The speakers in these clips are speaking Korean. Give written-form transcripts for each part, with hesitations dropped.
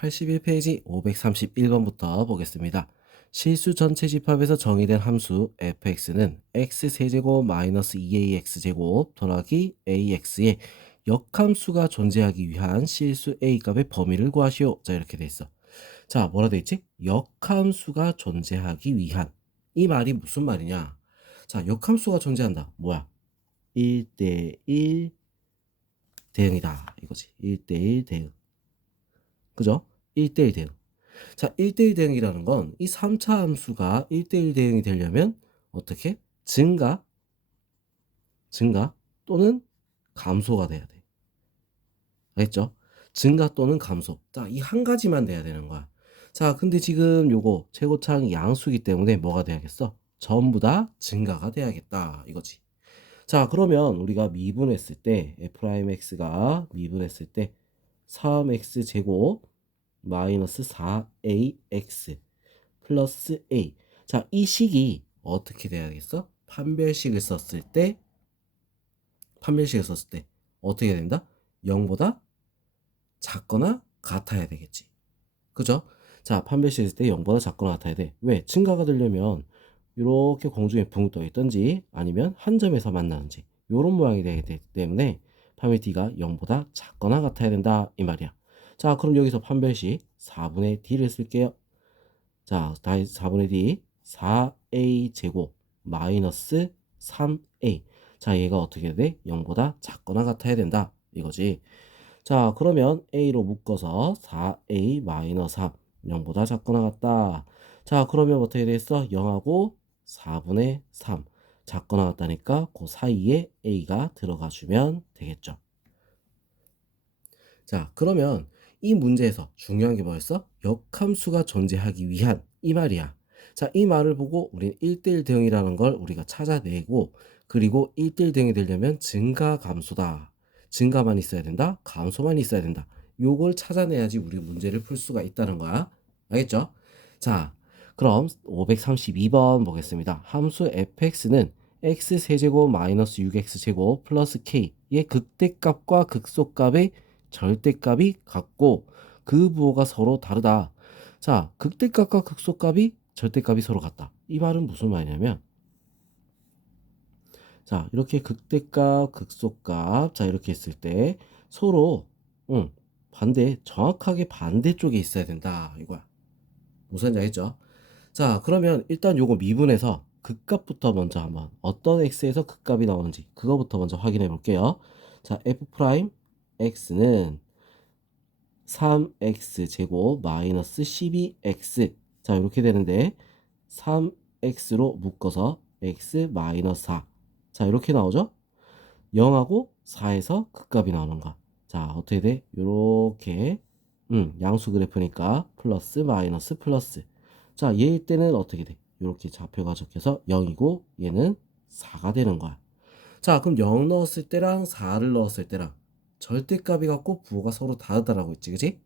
81페이지 531번부터 보겠습니다. 실수 전체 집합에서 정의된 함수 fx는 x세제곱 마이너스 2ax제곱 더하기 ax의 역함수가 존재하기 위한 실수 a 값의 범위를 구하시오. 자, 이렇게 돼 있어. 자, 뭐라 돼 있지? 역함수가 존재하기 위한. 이 말이 무슨 말이냐? 자, 역함수가 존재한다. 뭐야? 1대1 대응이다. 이거지. 1대1 대응. 그죠? 1대1 대응. 자, 1대1 대응이라는 건 이 3차 함수가 1대1 대응이 되려면 어떻게? 증가 또는 감소가 돼야 돼. 알겠죠? 증가 또는 감소. 자, 이 한 가지만 돼야 되는 거야. 자, 근데 지금 요거 최고차항이 양수이기 때문에 뭐가 돼야겠어? 전부 다 증가가 돼야겠다. 이거지. 자, 그러면 우리가 미분했을 때 f'x가 미분했을 때 3x 제곱 마이너스 4ax 플러스 a. 자, 이 식이 어떻게 돼야겠어? 판별식을 썼을 때 어떻게 된다? 0보다 작거나 같아야 되겠지. 그죠? 자, 판별식을 쓸 때 0보다 작거나 같아야 돼. 왜? 증가가 되려면 이렇게 공중에 붕 떠 있던지 아니면 한 점에서 만나는지 이런 모양이 되기 때문에 판별 d가 0보다 작거나 같아야 된다 이 말이야. 자, 그럼 여기서 판별식 4분의 d를 쓸게요. 자, 다시 4분의 d 4a 제곱 마이너스 3a. 자, 얘가 어떻게 돼? 0보다 작거나 같아야 된다 이거지. 자, 그러면 a로 묶어서 4a 마이너스 3 0보다 작거나 같다. 자, 그러면 어떻게 되겠어? 0하고 4분의 3 작거나 같다니까 그 사이에 a가 들어가 주면 되겠죠. 자, 그러면 이 문제에서 중요한 게 뭐였어? 역함수가 존재하기 위한 이 말이야. 자, 이 말을 보고 우리는 1대1 대응이라는 걸 우리가 찾아내고 그리고 1대1 대응이 되려면 증가 감소다. 증가만 있어야 된다. 감소만 있어야 된다. 요걸 찾아내야지 우리 문제를 풀 수가 있다는 거야. 알겠죠? 자, 그럼 532번 보겠습니다. 함수 fx는 x세제곱 마이너스 6x제곱 플러스 k의 극대값과 극소값의 절대값이 같고 그 부호가 서로 다르다. 자, 극대값과 극소값이 절대값이 서로 같다. 이 말은 무슨 말이냐면 자, 이렇게 극대값, 극소값 자, 이렇게 했을 때 서로 정확하게 반대쪽에 있어야 된다. 이거야. 무슨 말인지 알겠죠? 자, 그러면 일단 요거 미분해서 극값부터 먼저 한번 어떤 x에서 극값이 나오는지 그거부터 먼저 확인해 볼게요. 자, f 프라임 x는 3x 제곱 마이너스 12x. 자, 이렇게 되는데 3x로 묶어서 x 마이너스 4. 자, 이렇게 나오죠? 0하고 4에서 극값이 나오는 거. 자, 어떻게 돼? 요렇게 양수 그래프니까 플러스 마이너스 플러스. 자, 얘일 때는 어떻게 돼? 요렇게 좌표가 적혀서 0이고 얘는 4가 되는 거야. 자, 그럼 0 넣었을 때랑 4를 넣었을 때랑 절대값이 같고 부호가 서로 다르다라고 했지, 그지?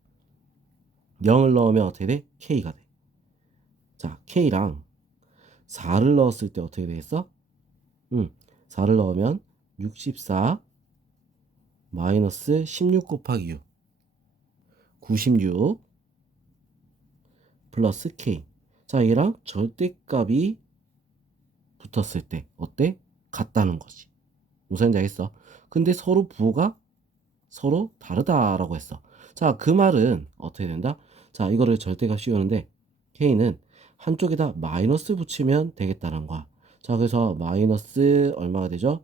0을 넣으면 어떻게 돼? K가 돼. 자, K랑 4를 넣었을 때 어떻게 되겠어? 4를 넣으면 64 마이너스 16 곱하기 6 96 플러스 K. 자, 얘랑 절대값이 붙었을 때 어때? 같다는 거지. 무슨 말인지 알겠어? 근데 서로 부호가 서로 다르다라고 했어. 자, 그 말은 어떻게 된다? 자, 이거를 절대값 씌우는데 K는 한쪽에다 마이너스 붙이면 되겠다는 거야. 자, 그래서 마이너스 얼마가 되죠?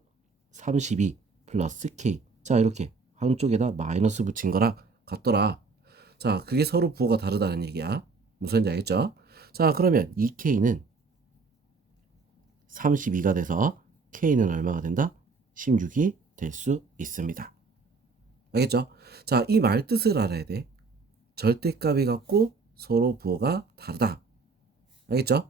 32 플러스 K. 자, 이렇게 한쪽에다 마이너스 붙인 거랑 같더라. 자, 그게 서로 부호가 다르다는 얘기야. 무슨 말인지 알겠죠? 자, 그러면 이 K는 32가 돼서 K는 얼마가 된다? 16이 될 수 있습니다. 알겠죠? 자, 이 말 뜻을 알아야 돼. 절대값이 같고 서로 부호가 다르다. 알겠죠?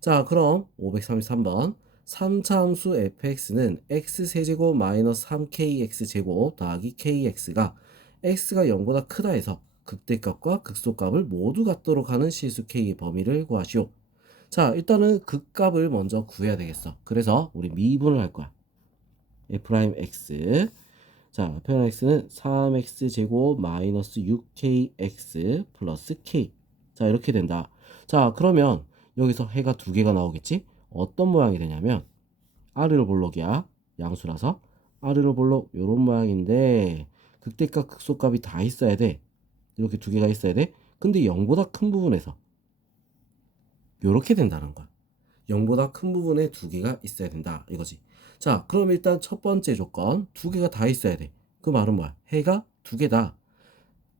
자, 그럼 533번 3차 함수 fx는 x세제곱 마이너스 3kx제곱 더하기 kx가 x가 0보다 크다 해서 극대값과 극소값을 모두 갖도록 하는 실수 k의 범위를 구하시오. 자, 일단은 극값을 먼저 구해야 되겠어. 그래서 우리 미분을 할 거야. f x 자, 표현 x는 3x제곱 마이너스 6kx 플러스 k. 자, 이렇게 된다. 자, 그러면 여기서 해가 두 개가 나오겠지? 어떤 모양이 되냐면 아르르 볼록이야. 양수라서 아르르 볼록 요런 모양인데 극대값 극소값이 다 있어야 돼. 이렇게 두 개가 있어야 돼. 근데 0보다 큰 부분에서 요렇게 된다는 거야. 0보다 큰 부분에 두 개가 있어야 된다 이거지. 자, 그럼 일단 첫 번째 조건 두 개가 다 있어야 돼. 그 말은 뭐야? 해가 두 개다.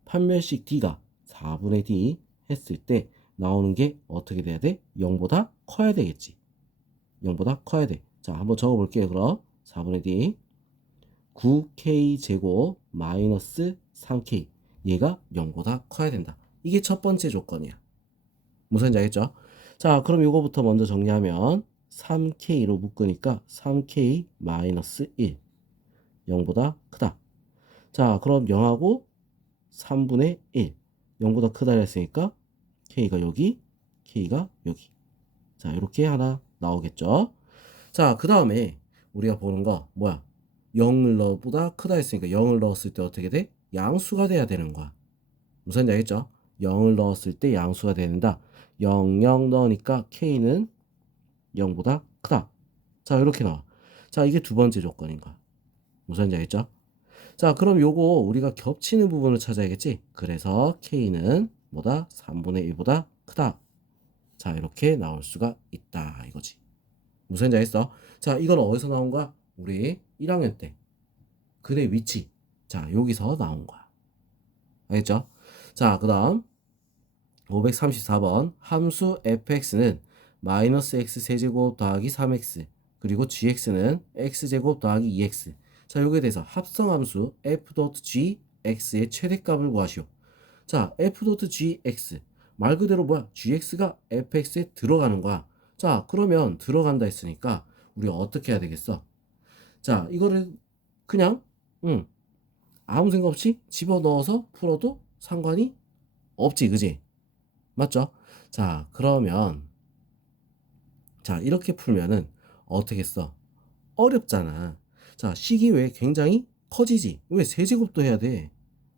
판별식 D가 4분의 D 했을 때 나오는 게 어떻게 돼야 돼? 0보다 커야 되겠지. 0보다 커야 돼. 자, 한번 적어볼게요. 그럼 4분의 D 9K 제곱 마이너스 3K 얘가 0보다 커야 된다. 이게 첫 번째 조건이야. 무슨지 알겠죠? 자, 그럼 이거부터 먼저 정리하면 3K로 묶으니까 3K 마이너스 1 0보다 크다. 자, 그럼 0하고 3분의 1 0보다 크다 했으니까 K가 여기, K가 여기. 자, 이렇게 하나 나오겠죠? 자, 그 다음에 우리가 보는 거 뭐야? 0보다 크다 했으니까 0을 넣었을 때 어떻게 돼? 양수가 돼야 되는 거야. 무슨 얘기죠? 0을 넣었을 때 양수가 된다. 0, 0 넣으니까 K는 0보다 크다. 자, 이렇게 나와. 자, 이게 두 번째 조건인 거야. 무슨 얘기죠? 자, 그럼 요거 우리가 겹치는 부분을 찾아야겠지? 그래서 K는 뭐다? 3분의 1보다 크다. 자, 이렇게 나올 수가 있다. 이거지. 무슨 얘기했어? 자, 이건 어디서 나온 거야? 우리 1학년 때. 근의 위치. 자, 여기서 나온 거야. 알겠죠? 자, 그 다음 534번 함수 fx는 마이너스 x 세제곱 더하기 3x 그리고 gx는 x제곱 더하기 2x. 자, 여기에 대해서 합성함수 f.gx의 최대값을 구하시오. 자, f.gx 말 그대로 뭐야? gx가 fx에 들어가는 거야. 자, 그러면 들어간다 했으니까 우리 어떻게 해야 되겠어? 자, 이거를 그냥 아무 생각 없이 집어넣어서 풀어도 상관이 없지, 그지? 맞죠? 자, 그러면 자, 이렇게 풀면은 어떻게 써? 어렵잖아. 자, 식이 왜 굉장히 커지지? 왜 세제곱도 해야 돼?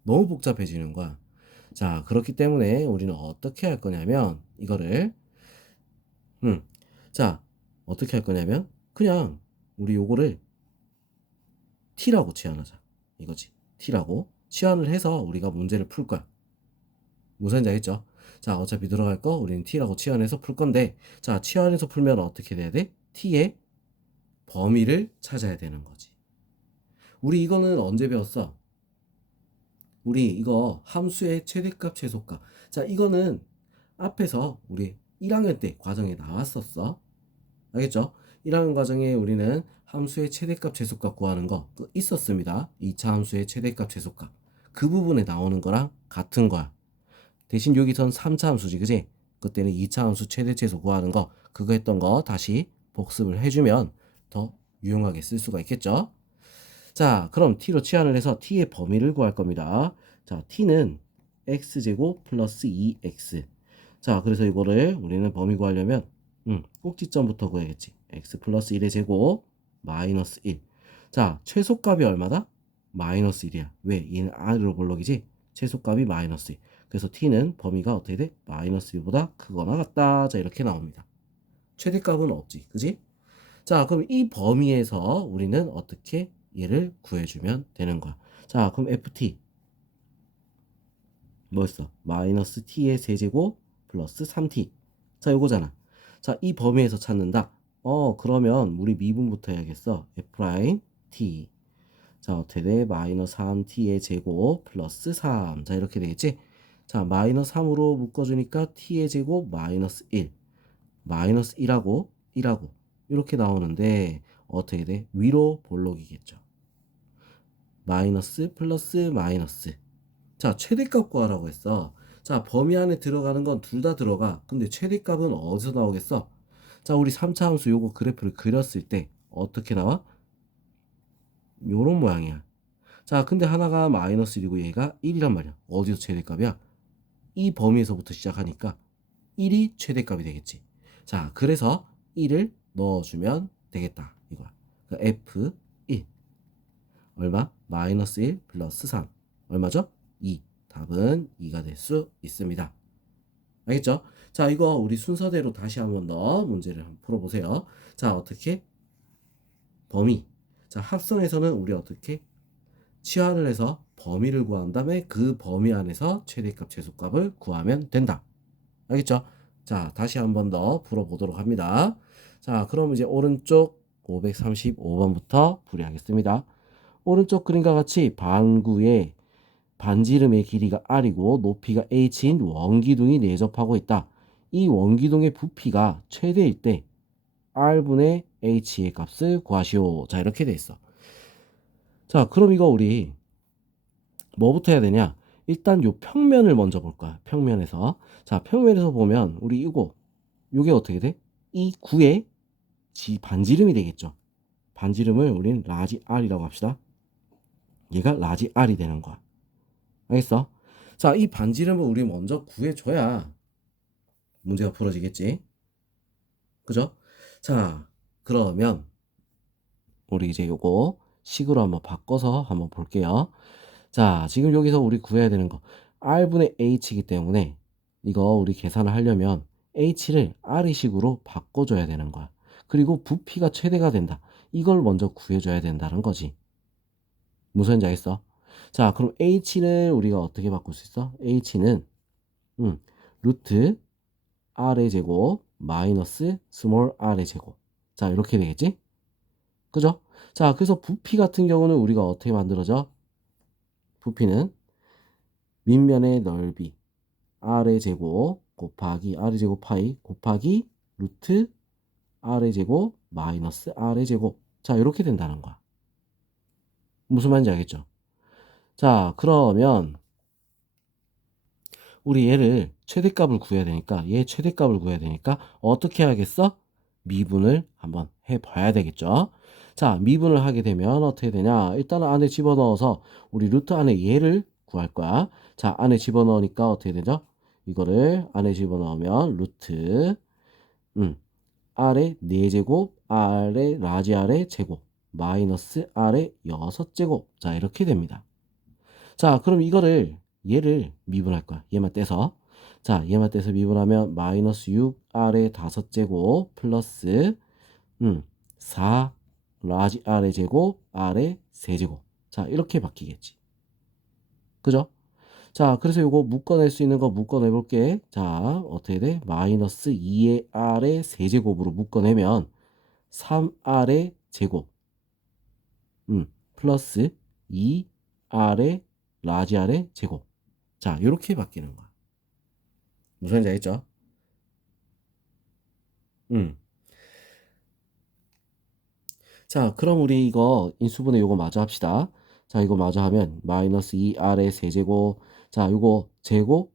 너무 복잡해지는 거야. 자, 그렇기 때문에 우리는 어떻게 할 거냐면 이거를 음. 자, 어떻게 할 거냐면 그냥 우리 요거를 t라고 치환하자. 이거지. t라고 치환을 해서 우리가 문제를 풀 거야. 무슨지 알겠죠? 자, 어차피 들어갈 거 우리는 t라고 치환해서 풀 건데 자, 치환해서 풀면 어떻게 돼야 돼? t의 범위를 찾아야 되는 거지. 우리 이거는 언제 배웠어? 우리 이거 함수의 최대값 최소값. 자, 이거는 앞에서 우리 1학년 때 과정에 나왔었어. 알겠죠? 1학년 과정에 우리는 함수의 최대값 최소값 구하는 거 있었습니다. 2차 함수의 최대값 최소값. 그 부분에 나오는 거랑 같은 거야. 대신 여기선 3차 함수지, 그지? 그때는 2차 함수 최대 최소 구하는 거 그거 했던 거 다시 복습을 해주면 더 유용하게 쓸 수가 있겠죠? 자, 그럼 t로 치환을 해서 t의 범위를 구할 겁니다. 자, t는 x제곱 플러스 2x. 자, 그래서 이거를 우리는 범위 구하려면 꼭지점부터 구해야겠지. x 플러스 1의 제곱 마이너스 1. 자, 최소값이 얼마다? 마이너스 1이야. 왜? 얘는 아래로 볼록이지? 최소값이 마이너스 1. 그래서 t는 범위가 어떻게 돼? 마이너스 1보다 크거나 같다. 자, 이렇게 나옵니다. 최대값은 없지. 그지? 자, 그럼 이 범위에서 우리는 어떻게 얘를 구해주면 되는 거야. 자, 그럼 ft 뭐였어? 마이너스 t의 세제곱 플러스 3t. 자, 요거잖아. 자, 이 범위에서 찾는다. 그러면 우리 미분부터 해야겠어. f' t. 자, 어떻게 돼? 마이너스 3t의 제곱 플러스 3. 자, 이렇게 되겠지? 자, 마이너스 3으로 묶어주니까 t의 제곱 마이너스 1. 마이너스 1하고 1하고 이렇게 나오는데 어떻게 돼? 위로 볼록이겠죠. 마이너스 플러스 마이너스. 자, 최대값 구하라고 했어. 자, 범위 안에 들어가는 건 둘 다 들어가. 근데 최대값은 어디서 나오겠어? 자, 우리 3차 함수 요거 그래프를 그렸을 때 어떻게 나와? 요런 모양이야. 자, 근데 하나가 마이너스 1이고 얘가 1이란 말이야. 어디서 최대값이야? 이 범위에서부터 시작하니까 1이 최대값이 되겠지. 자, 그래서 1을 넣어주면 되겠다. 이거야. 그러니까 F1 얼마? 마이너스 1 플러스 3 얼마죠? 2. 답은 2가 될 수 있습니다. 알겠죠? 자, 이거 우리 순서대로 다시 한번 더 문제를 한번 풀어보세요. 자, 어떻게? 범위. 자, 합성에서는 우리 어떻게? 치환을 해서 범위를 구한 다음에 그 범위 안에서 최대값, 최소값을 구하면 된다. 알겠죠? 자, 다시 한번 더 풀어보도록 합니다. 자, 그럼 이제 오른쪽 535번부터 풀이하겠습니다. 오른쪽 그림과 같이 반구의 반지름의 길이가 r이고 높이가 h인 원기둥이 내접하고 있다. 이 원기둥의 부피가 최대일 때 r분의 h의 값을 구하시오. 자, 이렇게 돼 있어. 자, 그럼 이거 우리 뭐부터 해야 되냐? 일단 요 평면을 먼저 볼 거야. 평면에서. 자, 평면에서 보면 우리 요게 어떻게 돼? 이 구의 반지름이 되겠죠. 반지름을 우린 라지 r이라고 합시다. 얘가 라지 r이 되는 거야. 알겠어? 자, 이 반지름을 우리 먼저 구해줘야 문제가 풀어지겠지. 그죠? 자, 그러면 우리 이제 요거 식으로 한번 바꿔서 한번 볼게요. 자, 지금 여기서 우리 구해야 되는 거 r분의 h이기 때문에 이거 우리 계산을 하려면 h를 r식으로 바꿔줘야 되는 거야. 그리고 부피가 최대가 된다. 이걸 먼저 구해줘야 된다는 거지. 무슨 말인지 알겠어? 자, 그럼 h는 우리가 어떻게 바꿀 수 있어? h는 루트 r의 제곱 마이너스 스몰 r의 제곱. 자, 이렇게 되겠지? 그죠? 자, 그래서 부피 같은 경우는 우리가 어떻게 만들어져? 부피는 밑면의 넓이 r의 제곱 곱하기 r의 제곱 파이 곱하기 루트 r의 제곱 마이너스 r의 제곱. 자, 이렇게 된다는 거야. 무슨 말인지 알겠죠? 자, 그러면 우리 얘를 최대값을 구해야 되니까 얘 최대값을 구해야 되니까 어떻게 해야겠어? 미분을 한번 해봐야 되겠죠. 자, 미분을 하게 되면 어떻게 되냐? 일단은 안에 집어넣어서 우리 루트 안에 얘를 구할 거야. 자, 안에 집어넣으니까 어떻게 되죠? 이거를 안에 집어넣으면 루트 r의 4제곱 r의 라지 r의 제곱 마이너스 r의 6제곱. 자, 이렇게 됩니다. 자, 그럼 이거를 얘를 미분할 거야. 얘만 떼서. 자, 얘만 떼서 미분하면 마이너스 6r의 5제곱 플러스 4 라지 r의 제곱 r의 세제곱. 자, 이렇게 바뀌겠지. 그죠? 자, 그래서 요거 묶어낼 수 있는 거 묶어내 볼게. 자, 어떻게 돼? 마이너스 2의 r의 세제곱으로 묶어내면 3r의 제곱 플러스 2r의 라지 r의 제곱. 자, 이렇게 바뀌는 거야. 무슨 말인지 알겠죠? 자, 그럼 우리 이거 인수분해 요거 마저 합시다. 자, 이거 마저 하면 마이너스 2r의 세제곱. 자, 요거 제곱.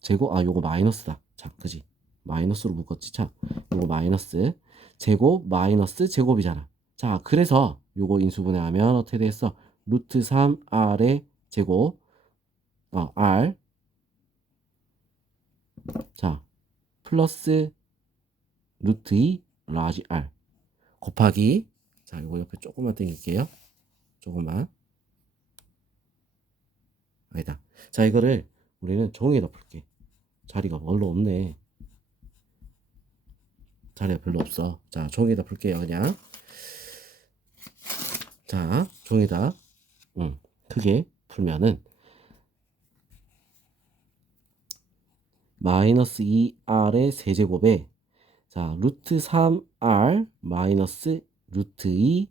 제곱. 아, 요거 마이너스다. 자, 그지? 마이너스로 묶었지. 자, 요거 마이너스. 제곱 마이너스 제곱이잖아. 자, 그래서 요거 인수분해하면 어떻게 되겠어? 루트 3r의 제곱. r. 자, 플러스 루트 2 라지 r 곱하기. 자, 이거 옆에 조금만 당길게요. 조금만. 아니다. 자, 이거를 우리는 종이에다 풀게. 자리가 별로 없네. 자리가 별로 없어. 자, 종이에다 풀게요, 그냥. 자, 종이에다 크게 풀면은 마이너스 2r의 세제곱에 자, 루트 3r 마이너스 루트 2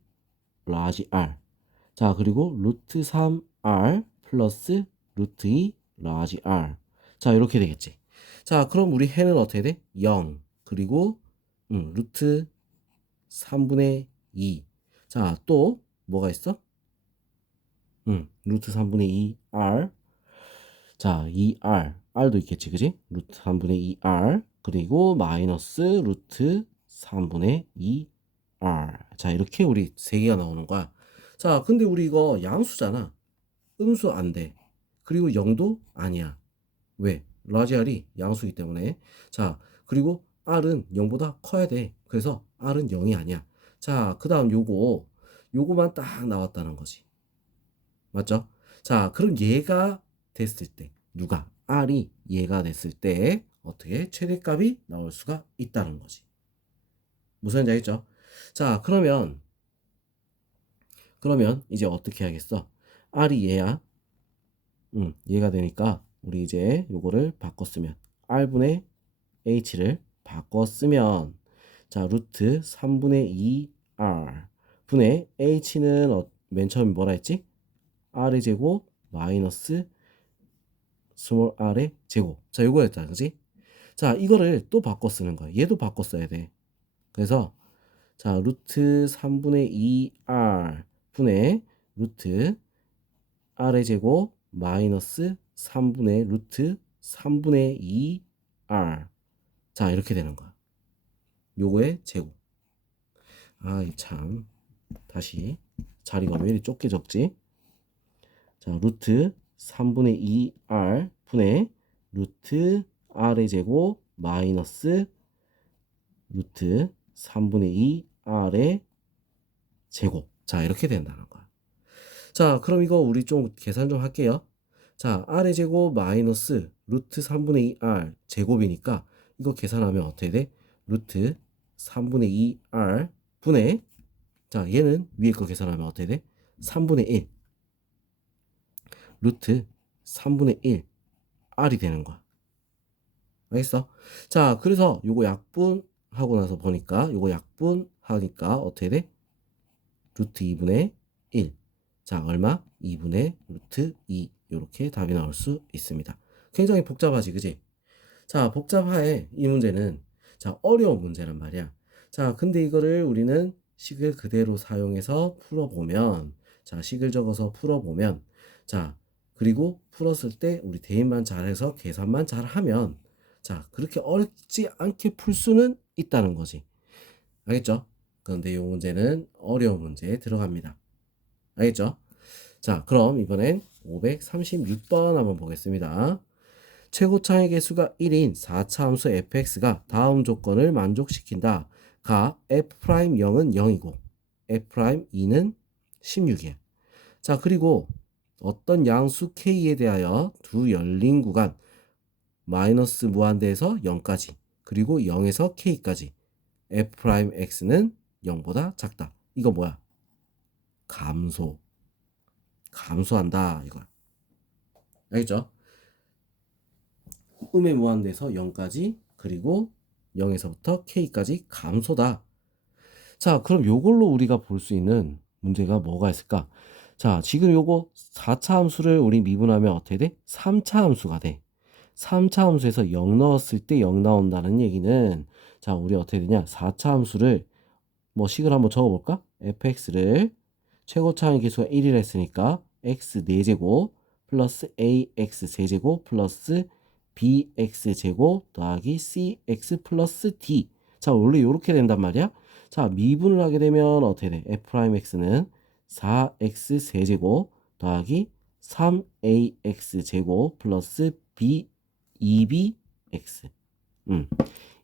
라지 r. 자, 그리고 루트 3r 플러스 루트 2 라지 r. 자, 이렇게 되겠지. 자, 그럼 우리 해는 어떻게 돼? 0. 그리고 루트 3분의 2. 자, 또 뭐가 있어? 루트 3분의 2 r. 자, 2r. r도 있겠지, 그지? 루트 3분의 2r. 그리고 마이너스 루트 3분의 2r. 자, 이렇게 우리 세 개가 나오는 거야. 자, 근데 우리 이거 양수잖아. 음수 안 돼. 그리고 0도 아니야. 왜? 라지 r이 양수이기 때문에. 자, 그리고 r은 0보다 커야 돼. 그래서 r은 0이 아니야. 자, 그 다음 요거 요거만 딱 나왔다는 거지. 맞죠? 자, 그럼 얘가 됐을 때 누가 R이 얘가 됐을 때 어떻게 최대값이 나올 수가 있다는 거지. 무슨 말인지 알겠죠? 자, 그러면 이제 어떻게 하겠어? R이 얘야. 얘가 되니까 우리 이제 요거를 바꿨으면 R분의 H를 바꿨으면 자, 루트 3분의 2 R 분의 H는 맨 처음에 뭐라 했지? R의 제곱 마이너스 스몰 r의 제곱. 자, 요거였다. 그지? 자, 이거를 또 바꿔 쓰는 거야. 얘도 바꿔 써야 돼. 그래서 자, 루트 3분의 2r 분의 루트 r의 제곱 마이너스 3분의 루트 3분의 2r. 자, 이렇게 되는 거야. 요거의 제곱. 아, 참. 다시 자리가 왜 이렇게 좁게 적지? 자, 루트 3분의 2r 분의 루트 r의 제곱 마이너스 루트 3분의 2r의 제곱. 자, 이렇게 된다는 거야. 자, 그럼 이거 우리 좀 계산 좀 할게요. 자, r의 제곱 마이너스 루트 3분의 2r 제곱이니까 이거 계산하면 어떻게 돼? 루트 3분의 2r 분의 자, 얘는 위에 거 계산하면 어떻게 돼? 3분의 1 루트 3분의 1 r이 되는 거야. 알겠어? 자, 그래서 요거 약분하고 나서 보니까 요거 약분하니까 어떻게 돼? 루트 2분의 1. 자, 얼마? 2분의 루트 2. 요렇게 답이 나올 수 있습니다. 굉장히 복잡하지, 그지? 자, 복잡해. 이 문제는. 자, 어려운 문제란 말이야. 자, 근데 이거를 우리는 식을 그대로 사용해서 풀어보면, 자, 식을 적어서 풀어보면, 자, 그리고 풀었을 때 우리 대입만 잘해서 계산만 잘하면, 자, 그렇게 어렵지 않게 풀 수는 있다는 거지. 알겠죠? 그런데 이 문제는 어려운 문제에 들어갑니다. 알겠죠? 자, 그럼 이번엔 536번 한번 보겠습니다. 최고차의 개수가 1인 4차 함수 fx가 다음 조건을 만족시킨다. 가 f'0은 0이고 f'2는 16이야. 자, 그리고 어떤 양수 k에 대하여 두 열린 구간 마이너스 무한대에서 0까지 그리고 0에서 k까지 f'x는 0보다 작다. 이거 뭐야? 감소한다 이거야. 알겠죠? 음의 무한대에서 0까지 그리고 0에서부터 k까지 감소다. 자, 그럼 요걸로 우리가 볼 수 있는 문제가 뭐가 있을까? 자, 지금 요거 4차 함수를 우리 미분하면 어떻게 돼? 3차 함수가 돼. 3차 함수에서 0 넣었을 때 0 나온다는 얘기는 자, 우리 어떻게 되냐? 4차 함수를 뭐 식을 한번 적어볼까? fx를 최고차의 개수가 1이라 했으니까 x 4제곱 플러스 ax 세제곱 플러스 bx제곱 더하기 cx 플러스 d. 자, 원래 이렇게 된단 말이야. 자, 미분을 하게 되면 어떻게 돼? f'x는 4x 세제곱 더하기 3ax 제곱 플러스 b 2bx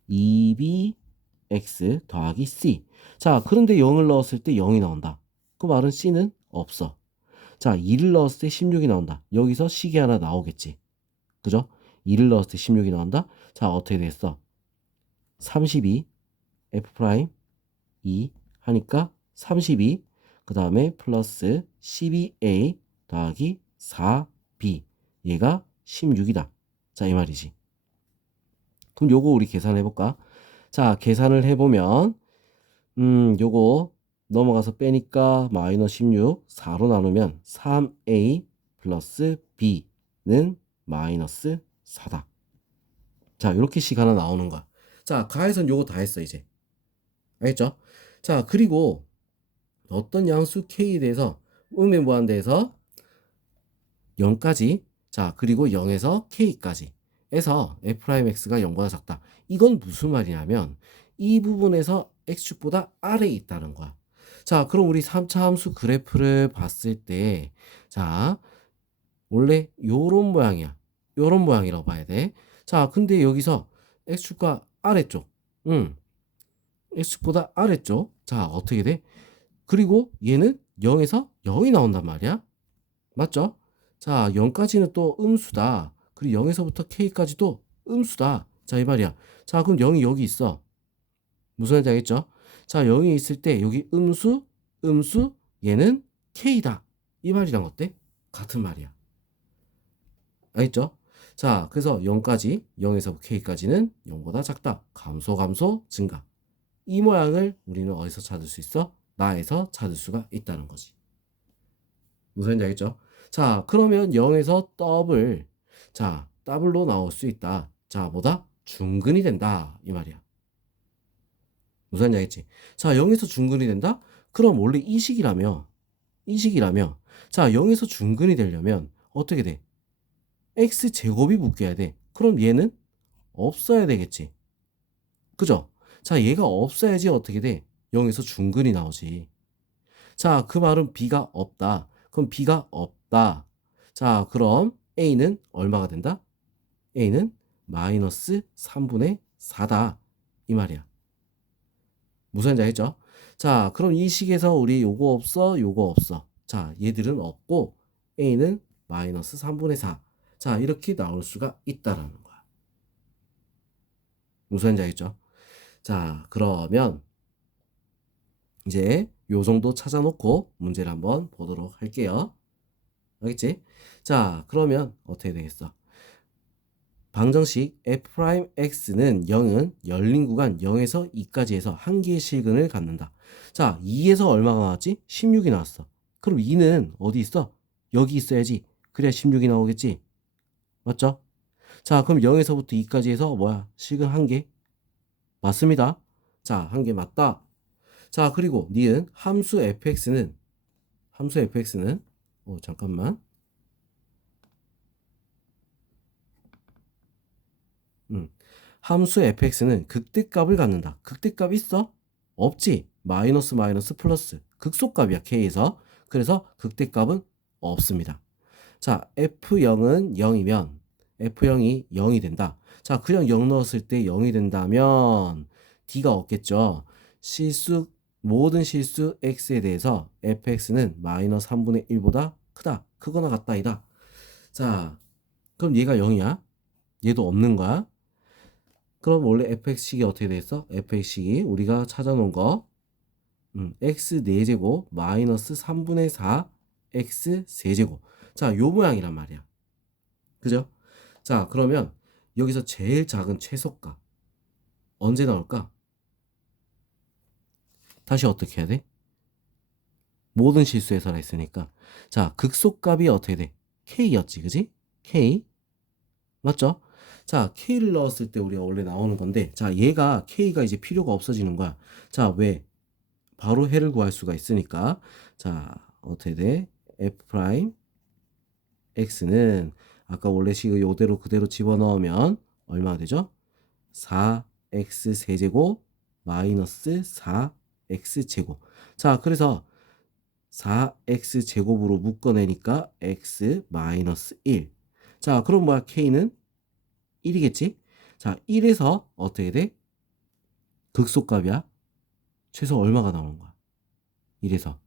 2bx 더하기 c. 자, 그런데 0을 넣었을 때 0이 나온다. 그 말은 c는 없어. 자, 2를 넣었을 때 16이 나온다. 여기서 식이 하나 나오겠지. 그죠? 2를 넣었을 때 16이 나온다. 자, 어떻게 됐어? 32 f' 2 하니까 32 그 다음에 플러스 12a 더하기 4b 얘가 16이다. 자, 이 말이지. 그럼 요거 우리 계산해 볼까? 자, 계산을 해보면 요거 넘어가서 빼니까 마이너스 16 4로 나누면 3a 플러스 b는 마이너스 4다. 자, 이렇게 식 하나 나오는 거야. 자, 가에선 요거 다 했어 이제. 알겠죠? 자, 그리고 어떤 양수 k에 대해서 음의 무한대에서 0까지 자, 그리고 0에서 k까지 에서 f'x가 0보다 작다. 이건 무슨 말이냐면 이 부분에서 x축보다 아래에 있다는 거야. 자, 그럼 우리 3차 함수 그래프를 봤을 때 자, 원래 요런 모양이야. 요런 모양이라고 봐야 돼. 자, 근데 여기서 x축과 아래쪽 x축보다 아래쪽 자, 어떻게 돼? 그리고 얘는 0에서 0이 나온단 말이야. 맞죠? 자, 0까지는 또 음수다. 그리고 0에서부터 K까지도 음수다. 자, 이 말이야. 자, 그럼 0이 여기 있어. 무슨 말인지 알겠죠? 자, 0이 있을 때 여기 음수, 음수, 얘는 K다. 이 말이랑 어때? 같은 말이야. 알겠죠? 자, 그래서 0까지, 0에서 K까지는 0보다 작다. 감소, 감소, 증가. 이 모양을 우리는 어디서 찾을 수 있어? 나에서 찾을 수가 있다는 거지. 무슨 말인지 알겠죠? 자, 그러면 0에서 더블. 자, 더블로 나올 수 있다. 자, 뭐다? 중근이 된다. 이 말이야. 무슨 말인지 알겠지? 자, 0에서 중근이 된다? 그럼 원래 이식이라며. 자, 0에서 중근이 되려면 어떻게 돼? x제곱이 묶여야 돼. 그럼 얘는 없어야 되겠지. 그죠? 자, 얘가 없어야지 어떻게 돼? 0에서 중근이 나오지. 자, 그 말은 b가 없다. 그럼 b가 없다. 자, 그럼 a는 얼마가 된다? a는 마이너스 3분의 4다. 이 말이야. 무슨 말인지 알겠죠? 자, 그럼 이 식에서 우리 요거 없어, 요거 없어. 자, 얘들은 없고 a는 마이너스 3분의 4. 자, 이렇게 나올 수가 있다라는 거야. 무슨 말인지 알겠죠? 자, 그러면 이제 요 정도 찾아놓고 문제를 한번 보도록 할게요. 알겠지? 자, 그러면 어떻게 되겠어? 방정식 f'x는 0은 열린 구간 0에서 2까지 해서 한 개의 실근을 갖는다. 자, 2에서 얼마가 나왔지? 16이 나왔어. 그럼 2는 어디 있어? 여기 있어야지. 그래야 16이 나오겠지? 맞죠? 자, 그럼 0에서부터 2까지 해서 뭐야? 실근 한 개? 맞습니다. 자, 한 개 맞다. 자, 그리고 니은 함수 fx는 잠깐만. 함수 fx는 극대값을 갖는다. 극대값 있어? 없지. 마이너스 마이너스 플러스 극소값이야 k에서. 그래서 극대값은 없습니다. 자, f0은 0이면 f0이 0이 된다. 자, 그냥 0 넣었을 때 0이 된다면 d가 없겠죠. 모든 실수 x에 대해서 fx는 마이너스 3분의 1보다 크다. 크거나 같다 이다. 자, 그럼 얘가 0이야. 얘도 없는 거야. 그럼 원래 fx식이 어떻게 돼 있어? fx식이 우리가 찾아놓은 거 x 4제곱 마이너스 3분의 4 x 세제곱. 자, 요 모양이란 말이야. 그죠? 자, 그러면 여기서 제일 작은 최소값 언제 나올까? 다시 어떻게 해야 돼? 모든 실수에서라 했으니까. 자, 극소값이 어떻게 돼? k였지, 그지? k. 맞죠? 자, k를 넣었을 때 우리가 원래 나오는 건데, 자, 얘가 k가 이제 필요가 없어지는 거야. 자, 왜? 바로 해를 구할 수가 있으니까. 자, 어떻게 돼? f 프라임 x는 아까 원래 식을 요대로 그대로 집어넣으면 얼마가 되죠? 4x 세제곱 마이너스 4x 제곱. 자, 그래서 4x 제곱으로 묶어내니까 x 마이너스 1. 자, 그럼 뭐야? k는 1이겠지? 자, 1에서 어떻게 돼? 극소값이야. 최소 얼마가 나오는 거야? 1에서.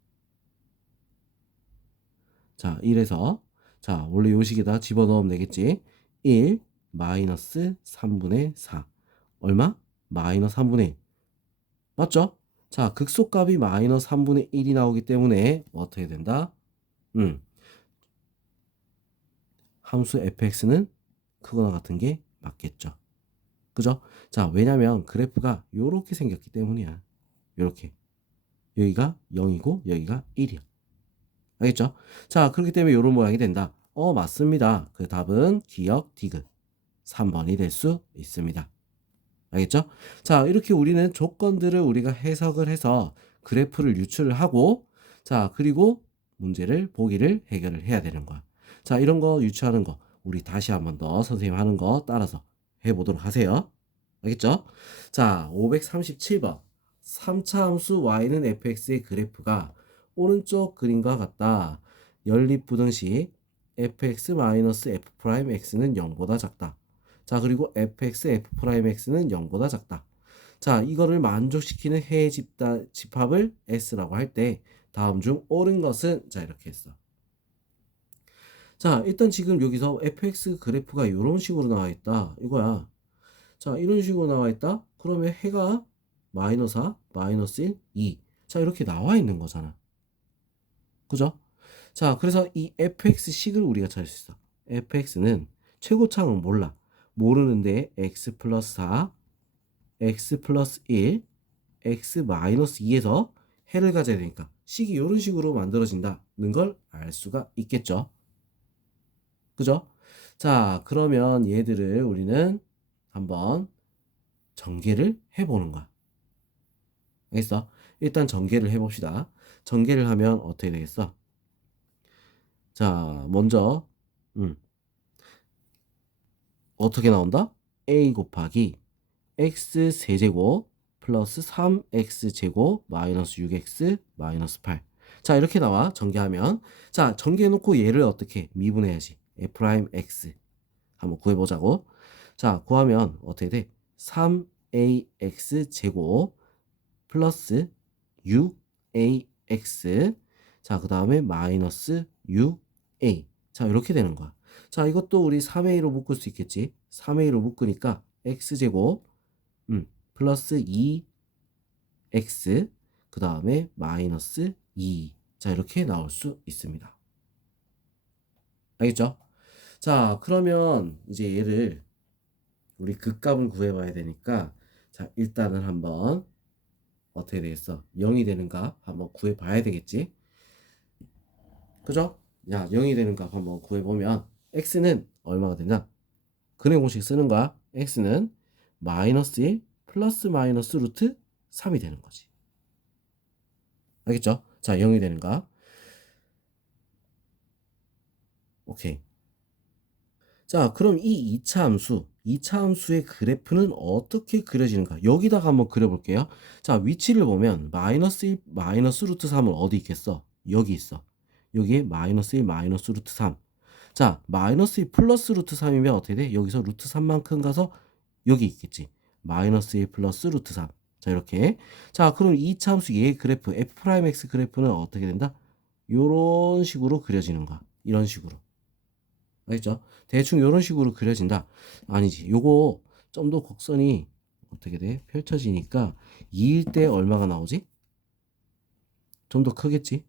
자, 1에서. 자, 원래 요식에다 집어넣으면 되겠지? 1 마이너스 3분의 4. 얼마? 마이너스 3분의 1. 맞죠? 자, 극소값이 마이너스 3분의 1이 나오기 때문에 어떻게 된다? 함수 fx는 크거나 같은 게 맞겠죠. 그죠? 자, 왜냐면 그래프가 요렇게 생겼기 때문이야. 요렇게. 여기가 0이고 여기가 1이야. 알겠죠? 자, 그렇기 때문에 요런 모양이 된다. 맞습니다. 그 답은 기억 디귿 3번이 될 수 있습니다. 알겠죠? 자, 이렇게 우리는 조건들을 우리가 해석을 해서 그래프를 유출을 하고, 자, 그리고 문제를 보기를 해결을 해야 되는 거야. 자, 이런 거 유추하는 거 우리 다시 한번 더 선생님 하는 거 따라서 해보도록 하세요. 알겠죠? 자, 537번 3차 함수 y는 fx의 그래프가 오른쪽 그림과 같다. 연립부등식 fx-f'x는 0보다 작다. 자, 그리고 fx, f'x는 0보다 작다. 자, 이거를 만족시키는 해의 집합을 S라고 할 때 다음 중 옳은 것은 자 이렇게 했어. 자, 일단 지금 여기서 fx 그래프가 이런 식으로 나와 있다 이거야. 자, 이런 식으로 나와 있다. 그러면 해가 마이너스 4, 마이너스 1, 2. 자, 이렇게 나와 있는 거잖아. 그죠? 자, 그래서 이 fx식을 우리가 찾을 수 있어. fx는 최고차는 몰라. 모르는데 x 플러스 4, x 플러스 1, x 마이너스 2에서 해를 가져야 되니까 식이 이런 식으로 만들어진다는 걸 알 수가 있겠죠. 그죠? 자, 그러면 얘들을 우리는 한번 전개를 해보는 거야. 알겠어? 일단 전개를 해봅시다. 전개를 하면 어떻게 되겠어? 자, 먼저 어떻게 나온다? a 곱하기 x 세제곱 플러스 3x제곱 마이너스 6x 마이너스 8. 자, 이렇게 나와 전개하면. 자, 전개해놓고 얘를 어떻게 미분해야지. f'x 한번 구해보자고. 자, 구하면 어떻게 돼? 3ax 제곱 플러스 6ax. 자, 그 다음에 마이너스 6a. 자, 이렇게 되는 거야. 자, 이것도 우리 3a로 묶을 수 있겠지. 3a로 묶으니까 x제곱 플러스 2x 그 다음에 마이너스 2. 자, 이렇게 나올 수 있습니다. 알겠죠? 자, 그러면 이제 얘를 우리 극값을 구해봐야 되니까 자, 일단은 한번 어떻게 되겠어? 0이 되는 값 한번 구해봐야 되겠지? 그죠? 야, 0이 되는 값 한번 구해보면 x는 얼마가 되냐? 근해 공식 쓰는 거야. x는 마이너스 1 플러스 마이너스 루트 3이 되는 거지. 알겠죠? 자, 0이 되는 값. 오케이. 자, 그럼 이 2차 함수, 2차 함수의 그래프는 어떻게 그려지는가? 여기다가 한번 그려볼게요. 자, 위치를 보면 마이너스 1, 마이너스 루트 3은 어디 있겠어? 여기 있어. 여기에 마이너스 1, 마이너스 루트 3. 자, 마이너스 1 플러스 루트 3이면 어떻게 돼? 여기서 루트 3만큼 가서 여기 있겠지. 마이너스 1 플러스 루트 3. 자, 이렇게. 자, 그럼 2차 함수 얘의 그래프, f'x 그래프는 어떻게 된다? 요런 식으로 그려지는 거야. 이런 식으로. 알겠죠? 대충 이런 식으로 그려진다. 아니지. 요거 좀 더 곡선이 어떻게 돼? 펼쳐지니까 2일 때 얼마가 나오지? 좀 더 크겠지?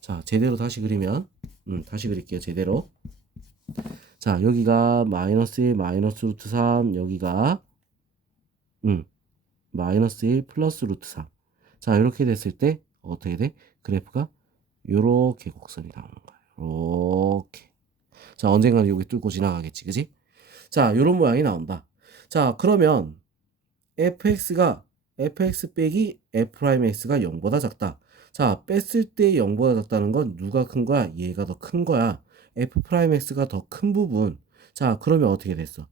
자, 제대로 다시 그리면 다시 그릴게요. 제대로. 자, 여기가 마이너스 1 마이너스 루트 3 여기가 마이너스 1 플러스 루트 3. 자, 이렇게 됐을 때 어떻게 돼? 그래프가 요렇게 곡선이 나오는 거야. 요렇게. 자, 언젠가는 여기 뚫고 지나가겠지. 그지? 자, 요런 모양이 나온다. 자, 그러면 fx 빼기 f'x가 0보다 작다. 자, 뺐을 때 0보다 작다는 건 누가 큰 거야? 얘가 더 큰 거야. f'x가 더 큰 부분. 자, 그러면 어떻게 됐어?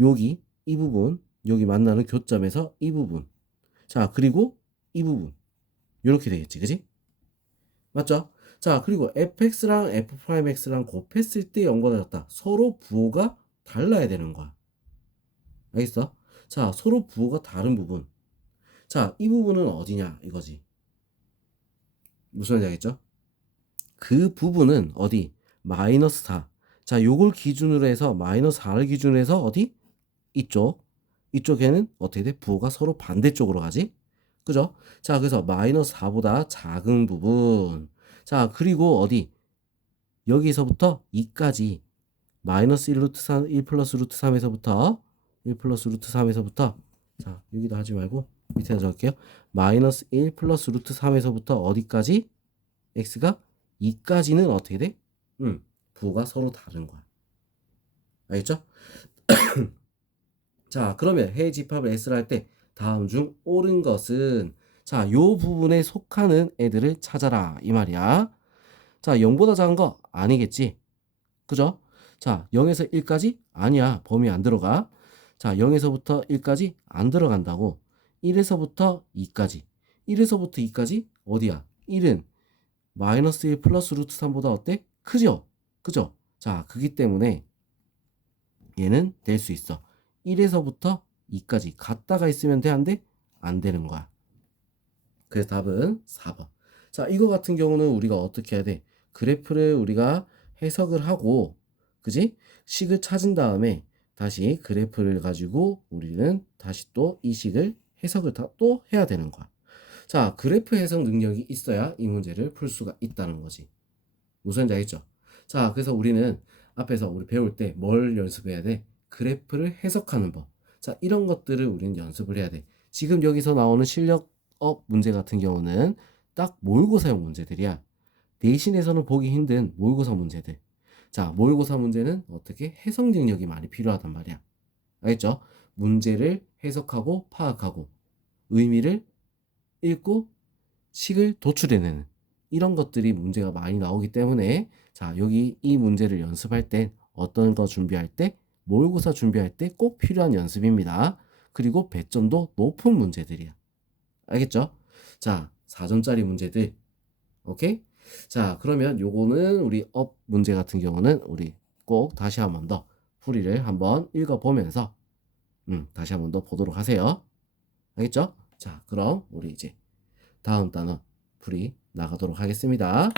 여기 이 부분, 여기 만나는 교점에서 이 부분. 자, 그리고 이 부분. 이렇게 되겠지. 그지? 맞죠? 자, 그리고 fx랑 f'x랑 곱했을 때 0보다 작다. 서로 부호가 달라야 되는 거야. 알겠어? 자, 서로 부호가 다른 부분. 자, 이 부분은 어디냐 이거지. 무슨 말인지 알겠죠? 그 부분은 어디? 마이너스 4. 자, 요걸 기준으로 해서 마이너스 4를 기준으로 해서 어디? 이쪽. 이쪽에는 어떻게 돼? 부호가 서로 반대쪽으로 가지? 그죠? 자, 그래서 마이너스 4보다 작은 부분. 자, 그리고 어디? 여기서부터 2까지 마이너스 1 루트 3, 1 플러스 루트 3에서부터 1 플러스 루트 3에서부터 자, 여기다 하지 말고 밑에다 적을게요. 마이너스 1 플러스 루트 3에서부터 어디까지? x가 2까지는 어떻게 돼? 부호가 서로 다른 거야. 알겠죠? 자, 그러면 해의 집합을 S를 할 때 다음 중 옳은 것은 자, 요 부분에 속하는 애들을 찾아라 이 말이야. 자, 0보다 작은 거 아니겠지? 그죠? 자, 0에서 1까지? 아니야. 범위 안 들어가. 자, 0에서부터 1까지 안 들어간다고. 1에서부터 2까지. 1에서부터 2까지 어디야? 1은 마이너스 1 플러스 루트 3보다 어때? 크죠? 그죠? 자, 그기 때문에 얘는 될 수 있어. 1에서부터 2까지 같다가 있으면 돼, 안 돼? 안 되는 거야. 그래서 답은 4번. 자, 이거 같은 경우는 우리가 어떻게 해야 돼? 그래프를 우리가 해석을 하고, 그지? 식을 찾은 다음에 다시 그래프를 가지고 우리는 다시 또 이 식을 해석을 또 해야 되는 거야. 자, 그래프 해석 능력이 있어야 이 문제를 풀 수가 있다는 거지. 무슨 지 알겠죠? 자, 그래서 우리는 앞에서 우리 배울 때 뭘 연습해야 돼? 그래프를 해석하는 법. 자, 이런 것들을 우리는 연습을 해야 돼. 지금 여기서 나오는 실력업 문제 같은 경우는 딱 모의고사용 문제들이야. 내신에서는 보기 힘든 모의고사 문제들. 자, 모의고사 문제는 어떻게 해석 능력이 많이 필요하단 말이야. 알겠죠? 문제를 해석하고 파악하고 의미를 읽고 식을 도출해내는 이런 것들이 문제가 많이 나오기 때문에 자, 여기 이 문제를 연습할 때 어떤 거 준비할 때 모의고사 준비할 때 꼭 필요한 연습입니다. 그리고 배점도 높은 문제들이야. 알겠죠? 자, 4점짜리 문제들. 오케이? 자, 그러면 요거는 우리 업 문제 같은 경우는 우리 꼭 다시 한 번 더 풀이를 한번 읽어보면서 다시 한 번 더 보도록 하세요. 알겠죠? 자, 그럼 우리 이제 다음 단어 풀이 나가도록 하겠습니다.